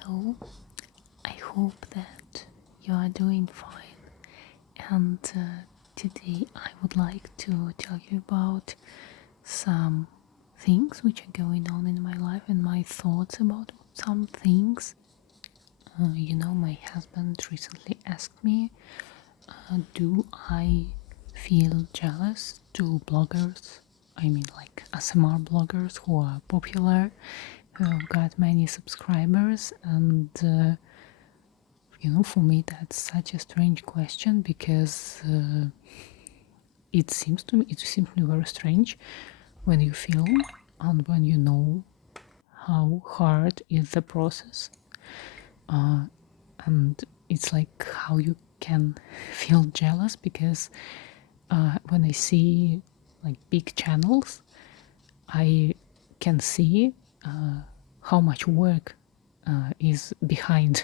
Hello, I hope that you are doing fine, and today I would like to tell you about some things which are going on in my life and my thoughts about some things. My husband recently asked me, do I feel jealous to bloggers? I mean, like ASMR bloggers who are popular, who have got many subscribers, and for me that's such a strange question because it seems to me very strange when you film and when you know how hard is the process, and it's like how you can feel jealous because when I see like big channels, I can see how much work is behind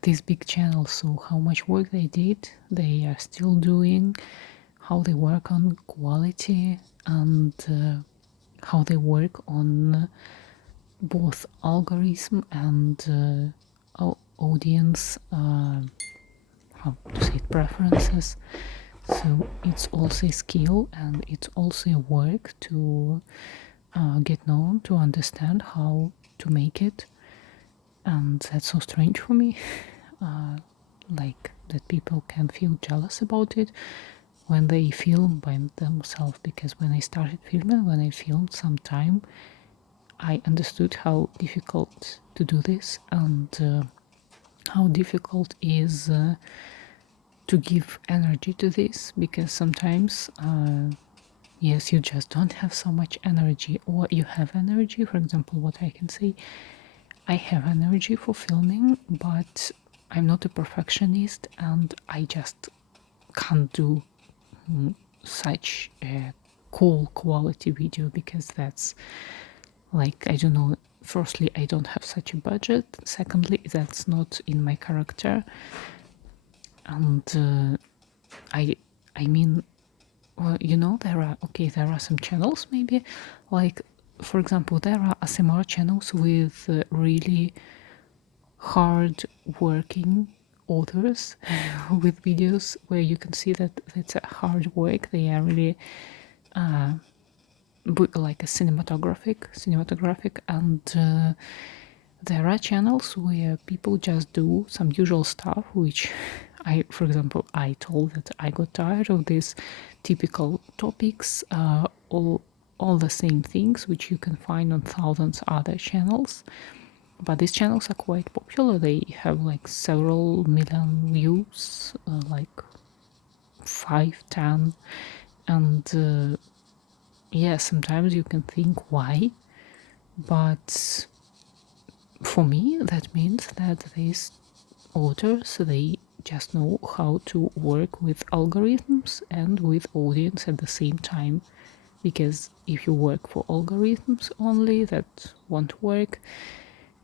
these big channels. So how much work they did, they are still doing, how they work on quality, and how they work on both algorithm and audience, how to say it, preferences. So it's also a skill and it's also a work to get known, to understand how to make it. And that's so strange for me, like that people can feel jealous about it when they film by themselves. Because when I started filming, when I filmed some time, I understood how difficult to do this, and how difficult is to give energy to this, because sometimes yes, you just don't have so much energy, or you have energy. For example, what I can say, I have energy for filming, but I'm not a perfectionist and I just can't do such a cool quality video, because that's like, I don't know, firstly I don't have such a budget, secondly that's not in my character, and I mean, well, there are some channels, maybe, like, for example, there are ASMR channels with really hard working authors with videos where you can see that it's a hard work. They are really like a cinematographic, and there are channels where people just do some usual stuff, which for example, I told that I got tired of these typical topics, all the same things which you can find on thousands other channels. But these channels are quite popular. They have like several million views, like 5, 10, and yeah, sometimes you can think why, but for me that means that these authors, they just know how to work with algorithms and with audience at the same time. Because if you work for algorithms only, that won't work.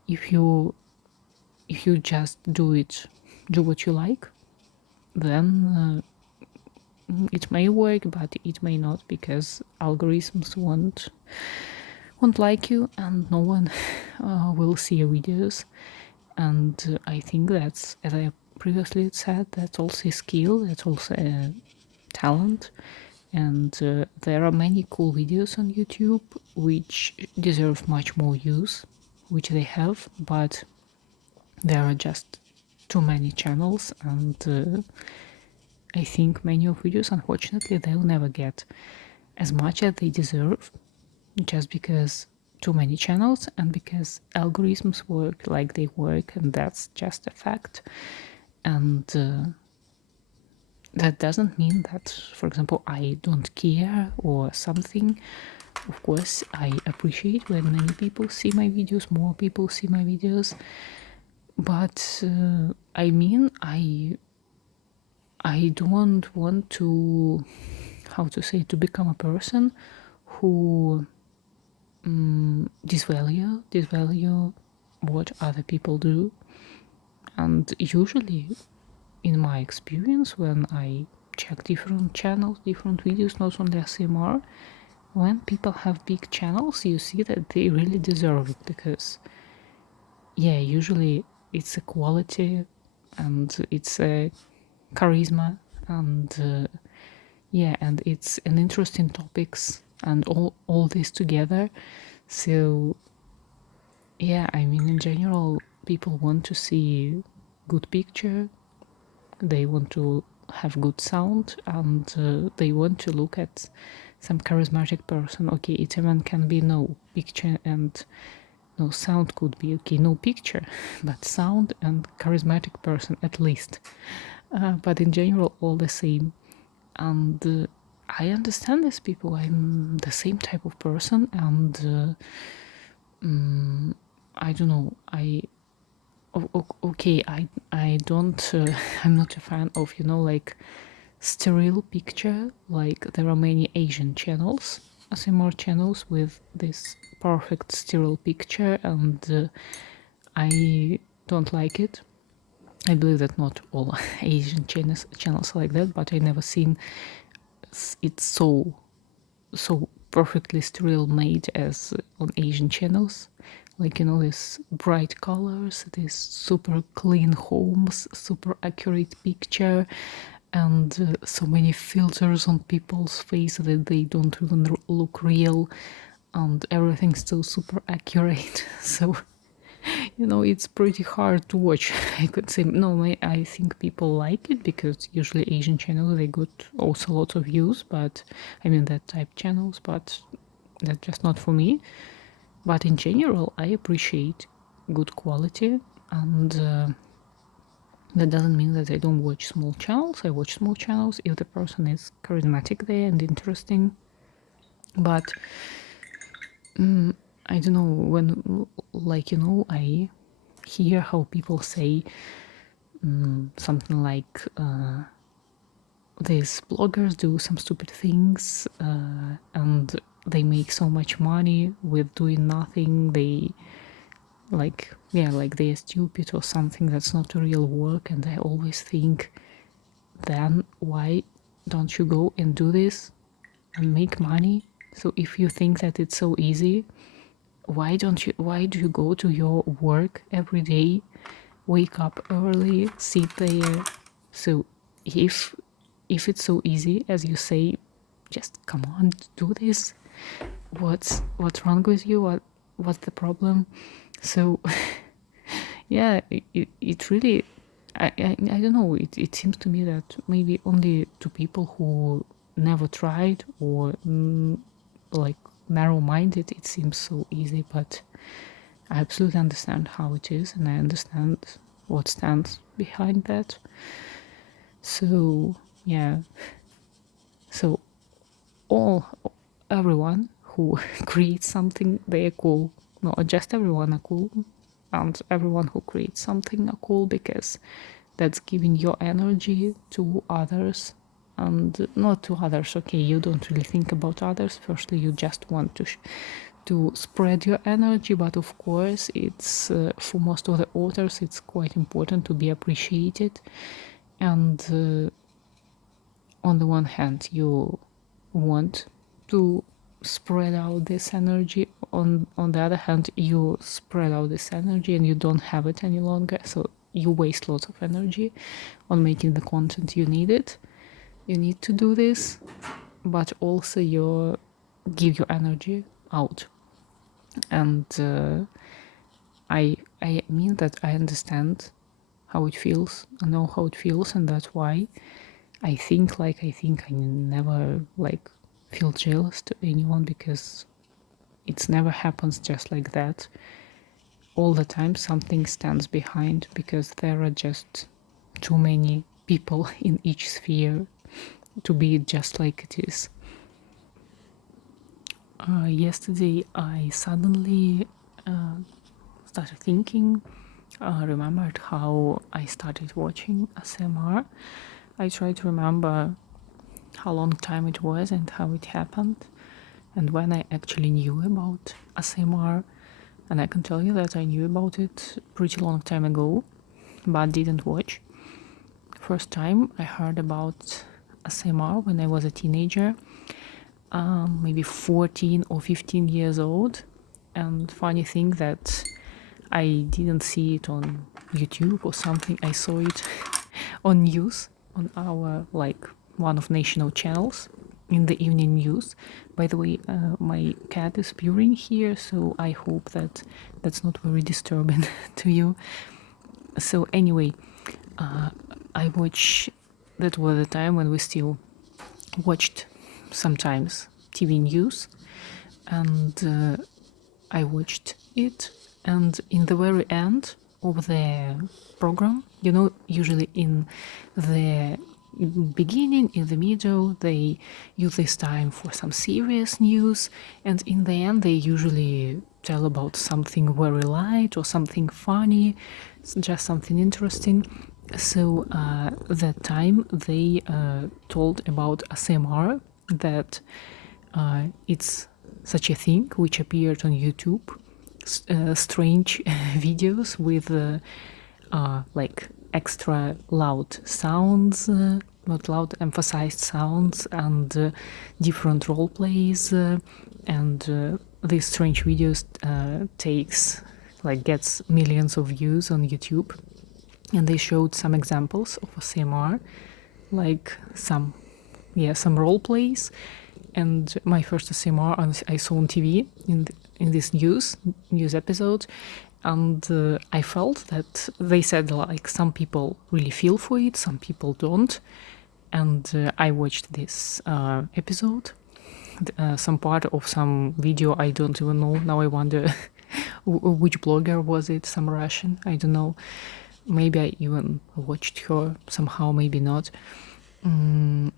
If you just do what you like, then it may work, but it may not, because algorithms won't like you and no one will see your videos. And I think that's, as I previously said, that's also a skill, that's also a talent. And there are many cool videos on YouTube which deserve much more use, which they have, but there are just too many channels, and I think many of videos, unfortunately, they'll never get as much as they deserve, just because too many channels and because algorithms work like they work, and that's just a fact. And that doesn't mean that, for example, I don't care or something. Of course, I appreciate when many people see my videos, more people see my videos, but I mean, I don't want to, how to say, to become a person who disvalue what other people do. And usually, in my experience, when I check different channels, different videos, not only ASMR, when people have big channels, you see that they really deserve it, because yeah, usually it's a quality and it's a charisma and yeah, and it's an interesting topics and all this together. So yeah, I mean, in general, people want to see good picture, they want to have good sound, and they want to look at some charismatic person. Okay, it even can be no picture and no sound, could be okay, no picture, but sound and charismatic person at least. But in general, all the same. And I understand these people. I'm the same type of person, and I don't know. Okay. I don't. I'm not a fan of like sterile picture. Like there are many Asian channels, ASMR channels with this perfect sterile picture, and I don't like it. I believe that not all Asian channels are like that, but I never seen it so perfectly sterile made as on Asian channels. Like these bright colors, these super clean homes, super accurate picture, and so many filters on people's face that they don't even look real, and everything's still super accurate. So it's pretty hard to watch. I could say no. I think people like it because usually Asian channels they got also lots of views, but I mean that type channels, but that's just not for me. But in general, I appreciate good quality, and that doesn't mean that I don't watch small channels. I watch small channels if the person is charismatic there and interesting. But I don't know when, like I hear how people say something like these bloggers do some stupid things and they make so much money with doing nothing. They like they're stupid or something. That's not a real work. And I always think, then why don't you go and do this and make money? So if you think that it's so easy, why do you go to your work every day, wake up early, sit there? So if it's so easy as you say, just come on, do this. What's wrong with you? What's the problem? So yeah, it really I don't know, it seems to me that maybe only to people who never tried or like narrow-minded it seems so easy, but I absolutely understand how it is, and I understand what stands behind that. So yeah, so all everyone who creates something, they are cool. Not just everyone are cool, and everyone who creates something are cool because that's giving your energy to others, and not to others. Okay, you don't really think about others. Firstly, you just want to spread your energy, but of course it's for most of the authors it's quite important to be appreciated. And on the one hand you want to spread out this energy, on the other hand you spread out this energy and you don't have it any longer, so you waste lots of energy on making the content you need to do this, but also you give your energy out. And I mean that I understand how it feels, I know how it feels, and that's why I think I never like feel jealous to anyone, because it's never happens just like that. All the time something stands behind, because there are just too many people in each sphere to be just like it is. Yesterday I suddenly started thinking, remembered how I started watching ASMR. I tried to remember how long time it was and how it happened and when I actually knew about ASMR. And I can tell you that I knew about it pretty long time ago, but didn't watch. First time I heard about ASMR when I was a teenager, maybe 14 or 15 years old. And funny thing that I didn't see it on YouTube or something. I saw it on news, on our, like, one of national channels in the evening news. By the way, my cat is purring here, so I hope that that's not very disturbing to you. So anyway, I watch. That was the time when we still watched sometimes TV news, and I watched it. And in the very end of the program, you know, usually in the beginning, in the middle, they use this time for some serious news, and in the end, they usually tell about something very light or something funny, just something interesting. So that time they told about ASMR, that it's such a thing which appeared on YouTube, strange videos with like extra loud sounds, not loud, emphasized sounds, and different role plays, and these strange videos gets millions of views on YouTube. And they showed some examples of ASMR, like some role plays. And my first ASMR I saw on TV in this news episode, and I felt that they said, like, some people really feel for it, some people don't. And I watched this episode, some part of some video. I don't even know now. I wonder which blogger was it? Some Russian, I don't know. Maybe I even watched her somehow, maybe not. And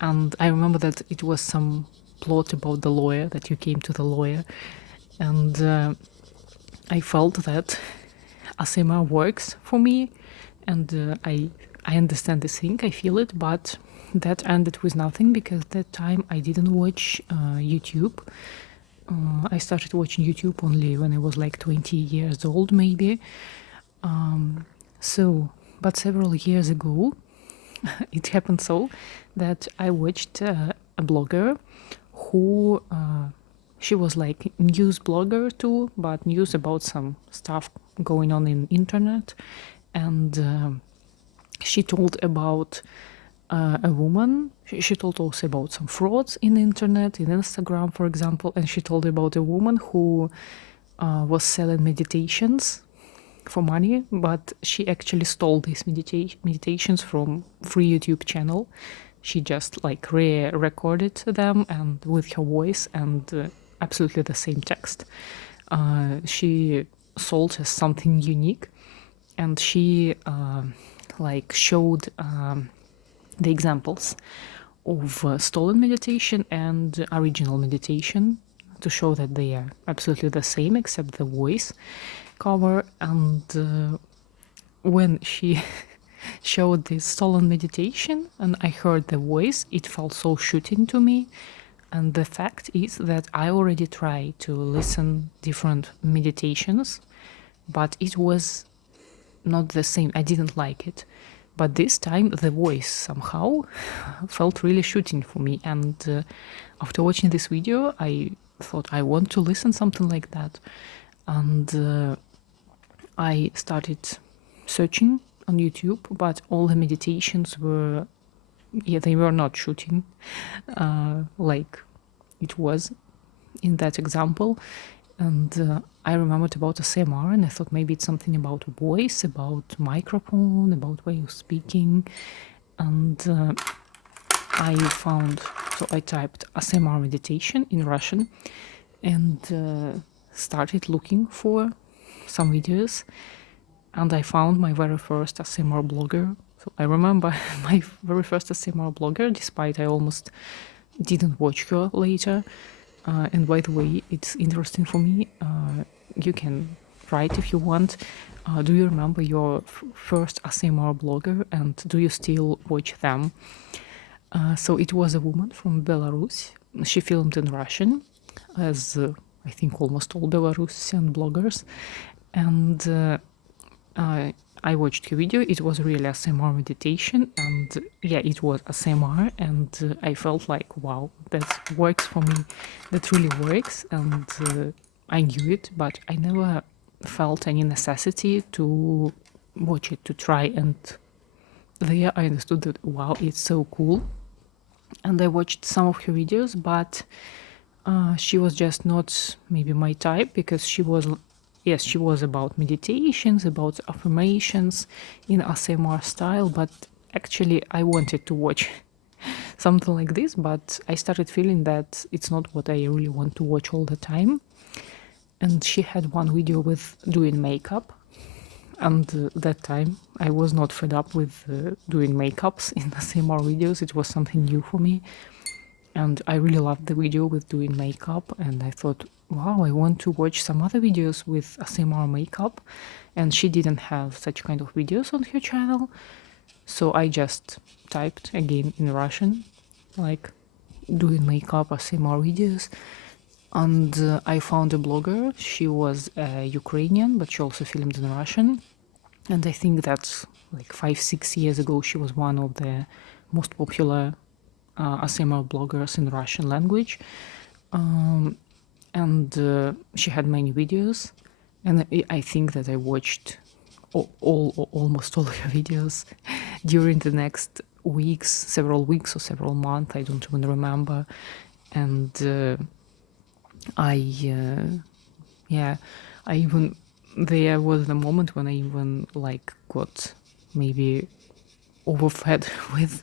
I remember that it was some plot about the lawyer, that you came to the lawyer. And I felt that ASMR works for me, and I understand this thing, I feel it, but that ended with nothing, because that time I didn't watch YouTube. I started watching YouTube only when I was like 20 years old, maybe. But several years ago, it happened so that I watched a blogger who, she was like news blogger too, but news about some stuff going on in internet. And she told about a woman. She told also about some frauds in the internet, in Instagram, for example. And she told about a woman who was selling meditations for money, but she actually stole these meditations from free YouTube channel. She just like recorded them, and with her voice, and absolutely the same text. She sold as something unique, and she like showed the examples of stolen meditation and original meditation, to show that they are absolutely the same except the voice cover. And when she showed this stolen meditation and I heard the voice, it felt so shooting to me. And the fact is that I already tried to listen different meditations, but it was not the same. I didn't like it. But this time the voice somehow felt really shooting for me. And after watching this video, I thought I want to listen something like that. And I started searching on YouTube, but all the meditations were, they were not shooting like it was in that example. And I remembered about ASMR, and I thought maybe it's something about voice, about microphone, about way of speaking. And I found, so I typed ASMR meditation in Russian, and started looking for some videos, and I found my very first ASMR blogger. So I remember my very first ASMR blogger, despite I almost didn't watch her later. And by the way, it's interesting for me. You can write if you want. Do you remember your first ASMR blogger, and do you still watch them? So it was a woman from Belarus. She filmed in Russian, as I think almost all Belarusian bloggers. And I watched her video. It was really ASMR meditation, and yeah, it was ASMR, and I felt like, wow, that works for me. That really works, and I knew it, but I never felt any necessity to watch it, to try, and there I understood that wow, it's so cool. And I watched some of her videos, but she was just not maybe my type, because she was, yes, she was about meditations, about affirmations in ASMR style, but actually I wanted to watch something like this, but I started feeling that it's not what I really want to watch all the time. And she had one video with doing makeup, and that time I was not fed up with doing makeups in ASMR videos. It was something new for me, and I really loved the video with doing makeup, and I thought, wow, I want to watch some other videos with ASMR makeup. And she didn't have such kind of videos on her channel, so I just typed again in Russian, like doing makeup ASMR videos. And I found a blogger. She was Ukrainian, but she also filmed in Russian. And I think that's like 5-6 years ago, she was one of the most popular ASMR bloggers in Russian language. And she had many videos. And I think that I watched almost all her videos during the next weeks, several weeks or several months. I don't even remember. And yeah, I even, there was the moment when I even like got maybe overfed with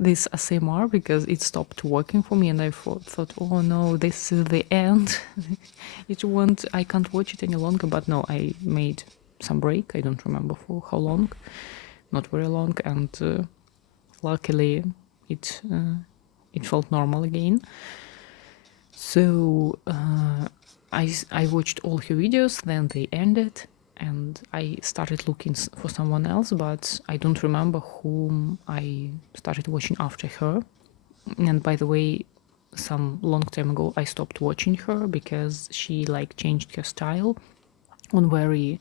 this ASMR, because it stopped working for me, and I thought, oh no, this is the end. I can't watch it any longer. But no, I made some break. I don't remember for how long, not very long, and luckily it felt normal again. So I watched all her videos, then they ended, and I started looking for someone else, but I don't remember whom I started watching after her. And by the way, some long time ago, I stopped watching her because she like changed her style on very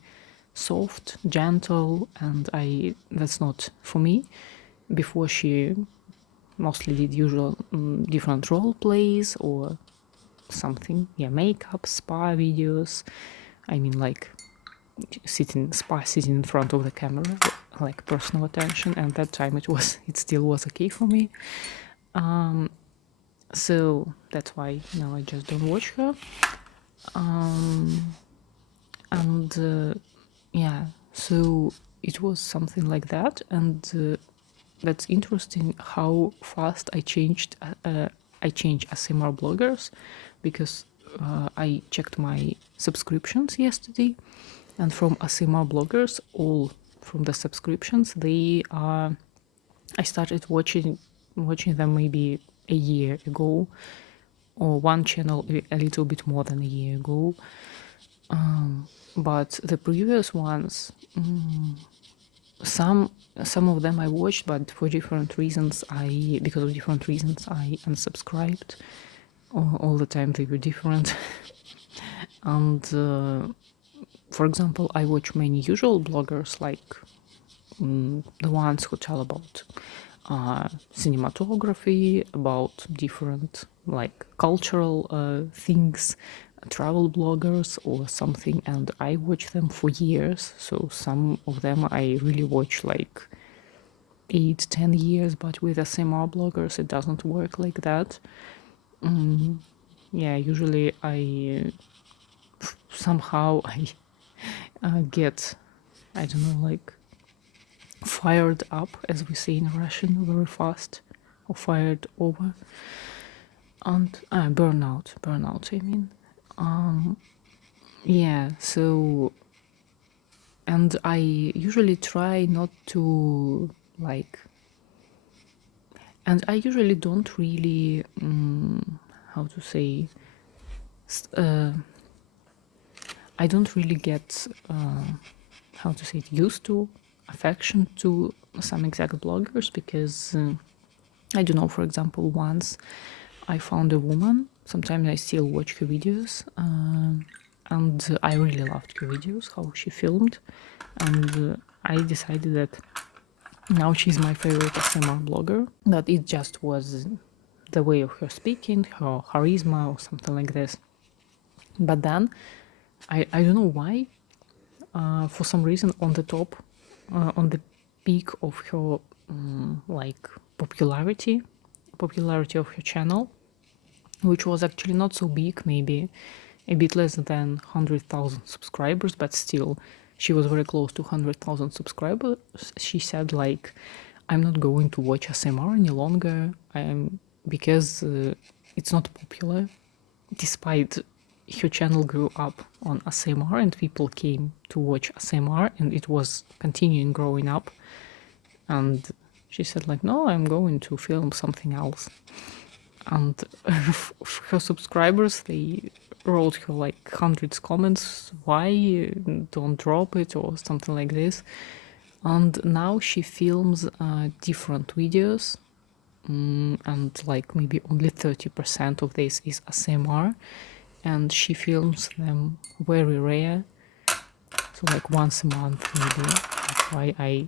soft, gentle, and that's not for me. Before, she mostly did usual different role plays or something, yeah, makeup, spa videos. I mean, like sitting in front of the camera, like personal attention. And that time it still was okay for me. So that's why now I just don't watch her. And yeah, so it was something like that. And that's interesting how fast I changed ASMR bloggers, because I checked my subscriptions yesterday, and from ASMR bloggers, all from the subscriptions, they are, I started watching them maybe a year ago, or one channel a little bit more than a year ago. But the previous ones, some of them I watched, but for different reasons, because of different reasons I unsubscribed. All the time they were different. And for example, I watch many usual bloggers, like the ones who tell about cinematography, about different like cultural things, travel bloggers or something, and I watch them for years. So some of them I really watch like 8-10 years, but with ASMR bloggers it doesn't work like that. Yeah, usually I somehow I get, I don't know, like fired up, as we say in Russian, very fast, or fired over. And burnout, I mean. Yeah, so, and I usually try not to like, and I usually don't really, how to say, I don't really get, how to say it, used to affection to some exact bloggers, because I don't know, for example, once I found a woman, sometimes I still watch her videos, and I really loved her videos, how she filmed, and I decided that now she's my favorite ASMR blogger, that it just was the way of her speaking, her charisma or something like this. But then I don't know why, for some reason on the top, on the peak of her like popularity of her channel, which was actually not so big, maybe a bit less than 100,000 subscribers, but still she was very close to 100,000 subscribers. She said like, I'm not going to watch ASMR any longer, because it's not popular, despite her channel grew up on ASMR and people came to watch ASMR and it was continuing growing up. And she said like, no, I'm going to film something else. And her subscribers, they wrote her like hundreds comments, why don't drop it or something like this. And now she films different videos, and like maybe only 30% of this is ASMR, and she films them very rare, so like once a month maybe. That's why I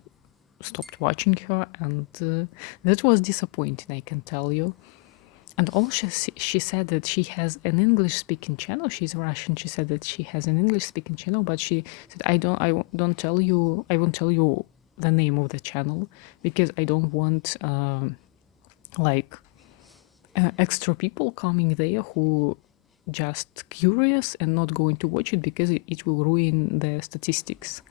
stopped watching her, and that was disappointing, I can tell you. And also she said that she has an English speaking channel. She's Russian. She said that she has an English speaking channel, but she said I won't tell you the name of the channel because I don't want like extra people coming there who just curious and not going to watch it because it will ruin the statistics.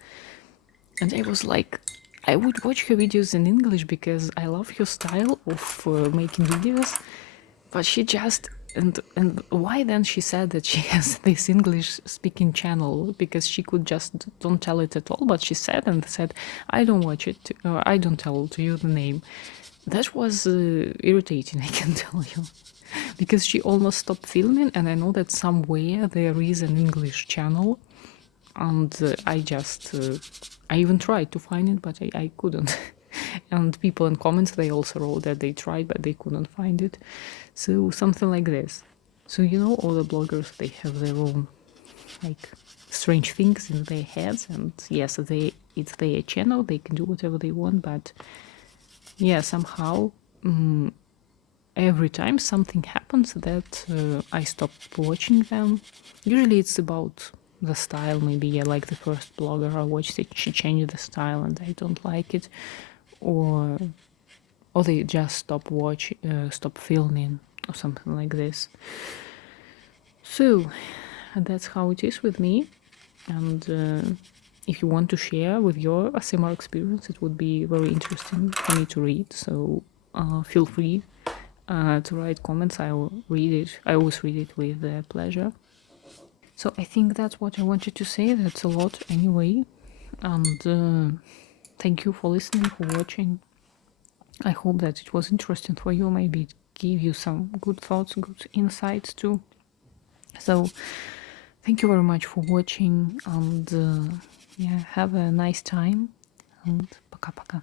And I was like, I would watch her videos in English because I love her style of making videos. But she just and why then she said that she has this English speaking channel, because she could just don't tell it at all. But she said I don't watch it, I don't tell to you the name. That was irritating, I can tell you, because she almost stopped filming, and I know that somewhere there is an English channel, and I even tried to find it, but I couldn't. And people in comments, they also wrote that they tried but they couldn't find it. So something like this. So you know, all the bloggers, they have their own like strange things in their heads, and yes, it's their channel, they can do whatever they want. But yeah, somehow every time something happens that I stop watching them. Usually it's about the style, maybe. Yeah, like the first blogger I watched, she changed the style and I don't like it, or they just stop filming or something like this. So that's how it is with me. And if you want to share with your ASMR experience, it would be very interesting for me to read. So feel free to write comments. I will read it. I always read it with pleasure. So I think that's what I wanted to say. That's a lot anyway. And thank you for listening, for watching. I hope that it was interesting for you. Maybe it gave you some good thoughts, good insights too. So thank you very much for watching, and yeah, have a nice time, and пока-пока.